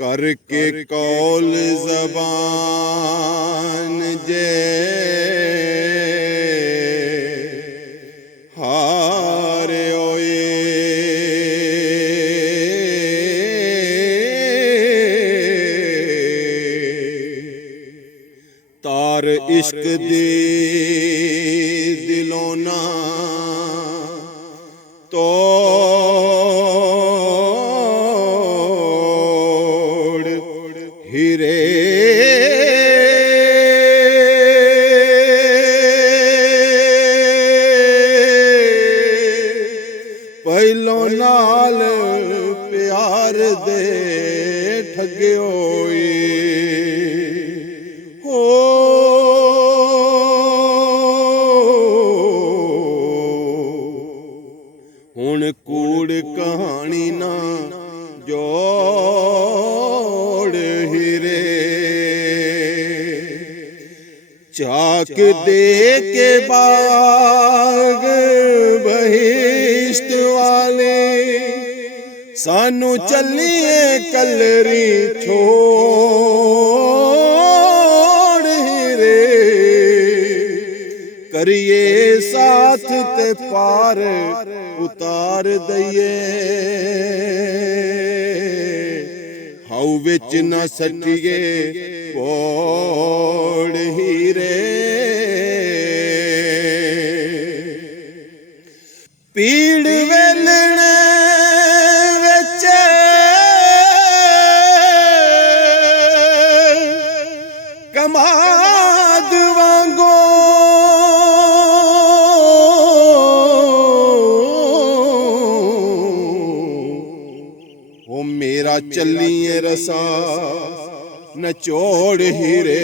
करके कौल ज़बान जे हारे ओए तार इश्क दे दिलों ना तोड़ हीरे पहलों नाल प्यार दे ठगे होए हो हुण कूड़ कहानी ना जोड़ हीरे चाक दे के बाग बहिश्त वाले सानू चलिए कलरी छोड़ हीरे करिए साथ ते पार उतार दइए हाउ विच न सटिए पौड़ हीरे पीड़ वेलण विच कमाद वांगो ओ मेरा चलिए रसा नचोड़ हीरे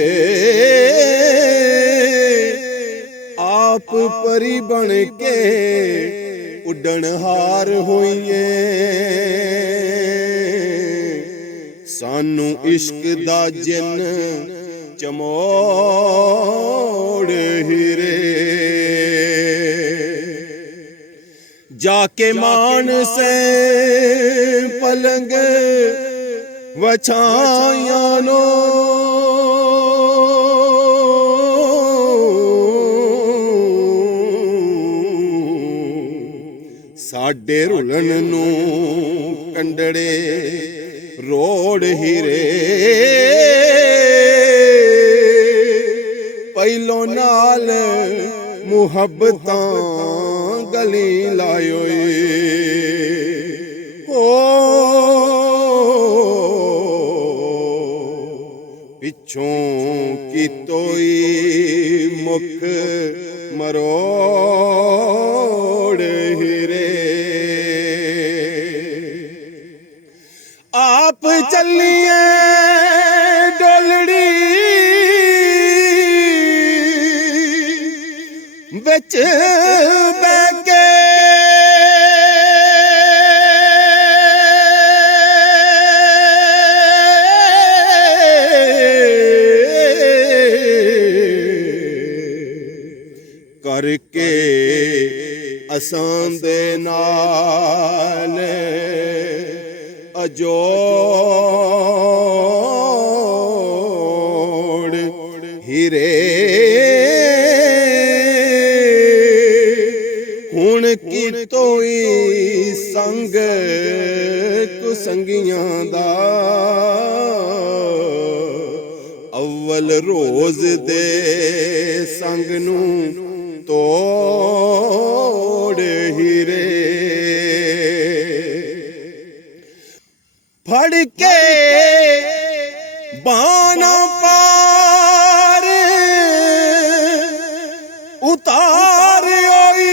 आप परी बन के उड़न हार होइए सानू इश्क दा जिन चमोड़ हीरे जाके मान से पलंग वछाया नो साडे रुलन नू कंडड़े रोड़ हीरे पहलों नाल मुहब्बतां गली लायो ओ पिछों की तोई मुख मरोड़ हीरे आप चलिए डोलड़ी बिच बैके करके असां दे नाल अजोड़ हीरे हुण की तोई संग कुसंगियां दा अव्वल रोज दे संग नू तोड़ हीरे फड़ के बाना पार उतार आई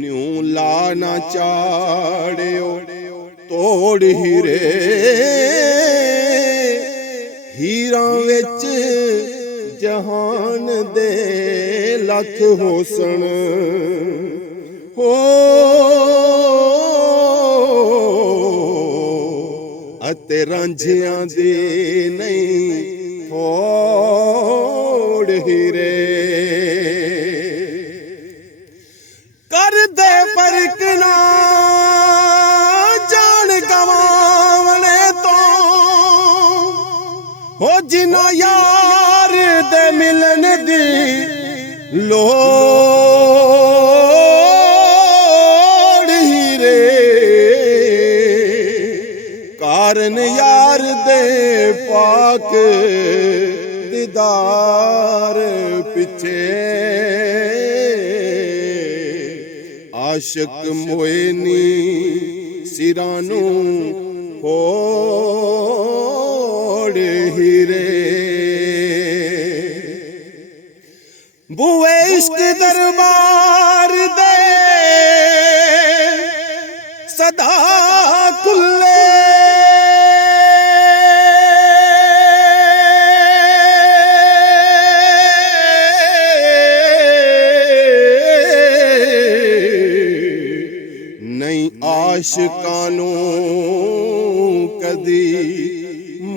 न्यू लाना चाड़ियो तोड़ हीरे हीरा विच जहान दे लख होसन हो अते रांझियां दी नहीं होड़ हीरे ਦੀ ਲੋੜ ਹੀਰੇ ਕਾਰਨ ਯਾਰ ਦੇ ਪਾਕ ਦੀਦਾਰ ਪਿੱਛੇ ਆਸ਼ਕ ਮੋਏ ਨੀ ਸਿਰਾਂ ਨੂੰ ਹੋੜ ਹੀਰੇ ਬੂਏ ਇਸ਼ਕ ਦਰਬਾਰ ਦੇ ਸਦਾ ਖੁੱਲੇ ਨਹੀਂ ਆਸ਼ਿਕਾਂ ਨੂੰ ਕਦੀ ਮੋੜ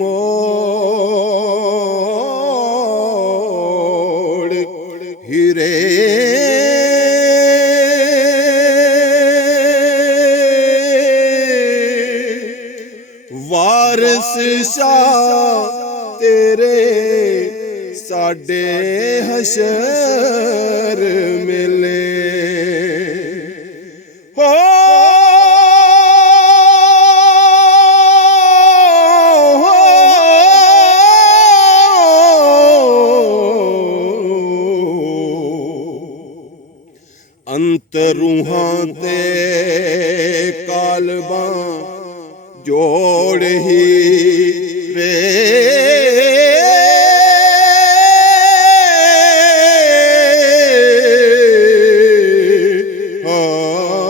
ਹੀਰੇ ਵਾਰਿਸ ਸ਼ਾਹ ਤੇਰੇ ਸਾਡੇ ਹਸ਼ਰ ਮਿਲੇ ਹੋ ਅੰਤ ਰੂਹਾਂ ਤੇ ਕਾਲਬਾਂ ਜੋੜ ਹੀ ਰੇ ਹਾਂ